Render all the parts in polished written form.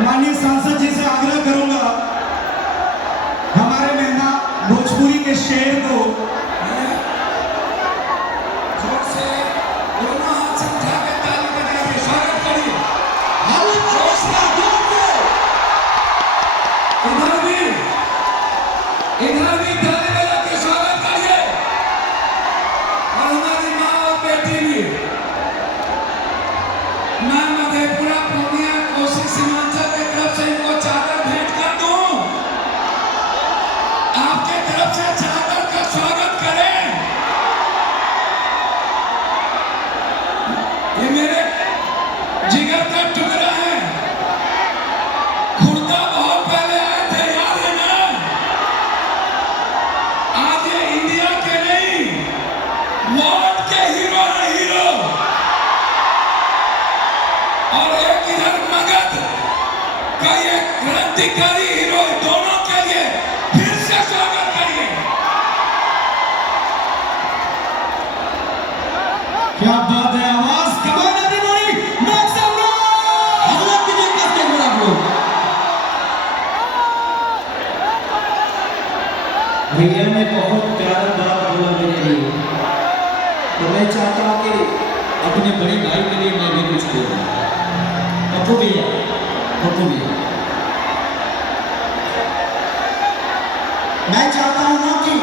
माननीय सांसद जी से आग्रह करूंगा, हमारे मेहना भोजपुरी के शेर को जोर से दोनों हाथ से उठा के ताली बजा के स्वागत करिए। जोर से इधर भी ताली बजा के स्वागत करिए। और हमारी माँ और बेटी भी, मैं मधेपुरा, पूर्णिया, कोसी, सीमांचल की तरफ से इनको चादर भेंट कर दूं। आपके तरफ से चादर का स्वागत करें। ये मेरे जिगर का टुकड़ा है। खुर्दा बहुत पहले आए थे, याद है ना? आज ये इंडिया के नहीं, वर्ल्ड के हीरो है, हीरो। और एक इधर मगध का ये क्रांतिकारी हीरो, दोनों के लिए फिर से स्वागत करिए। क्या बात है, आवाज कमान everybody, make some noise! अल्लाह की जिक्र से बड़ा लोग भैया ने बहुत प्यारा बात बोला मेरे लिए, तो मैं चाहता हूँ कि अपने बड़े भाई के लिए मैं भी कुछ बोलूं। पप्पू भैया, पप्पू भैया, मैं चाहता हूँ ना कि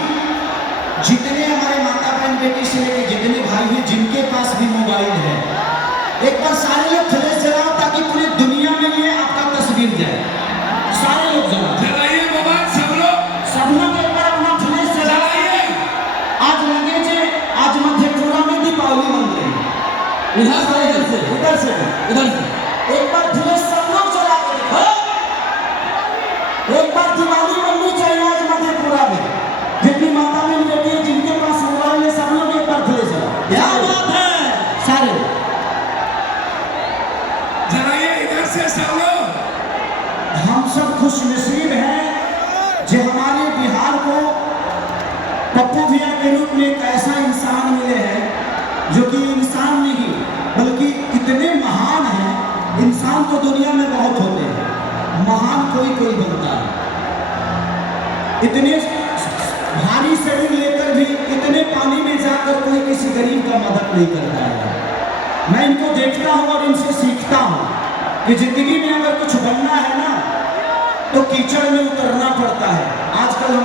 जितने हमारे माता बहन बेटी से लेकर जितने भाई हैं जिनके पास भी मोबाइल है, एक बार सारे लोग फ्लैश जलाओ ताकि पूरी दुनिया में ये आपका तस्वीर जाए। सारे लोग जलाओ, जलाइए मोबाइल, सब लोग एक बार अपना फ्लैश जलाइए। आज लगे जे आज मधेपुरा में दीपावली मन रही है। इधर से एक बार फ्लैश सब लोग जला के देखो। एक बार दिवाली मननी चाहिए आज मधेपुरा में। जितनी माता में बेटी है जिनके पास मोबाइल है, सब लोग एक बार फ्लैश जलाओ। क्या बात है, सारे जलाइए इधर से सब लोग। हम सब खुशनसीब हैं जो हमारे बिहार को पप्पू भैया के रूप में एक ऐसा इंसान मिले हैं जो कि इंसान नहीं बल्कि इतने महान हैं। इंसान तो दुनिया में बहुत होते हैं, महान कोई कोई बनता है। इतने भारी शरीर लेकर भी इतने पानी में जाकर कोई किसी गरीब का मदद नहीं करता है। मैं इनको देखता हूँ और इनसे सीखता हूँ कि जिंदगी में अगर कुछ बनना है ना तो कीचड़ में उतरना पड़ता है। आजकल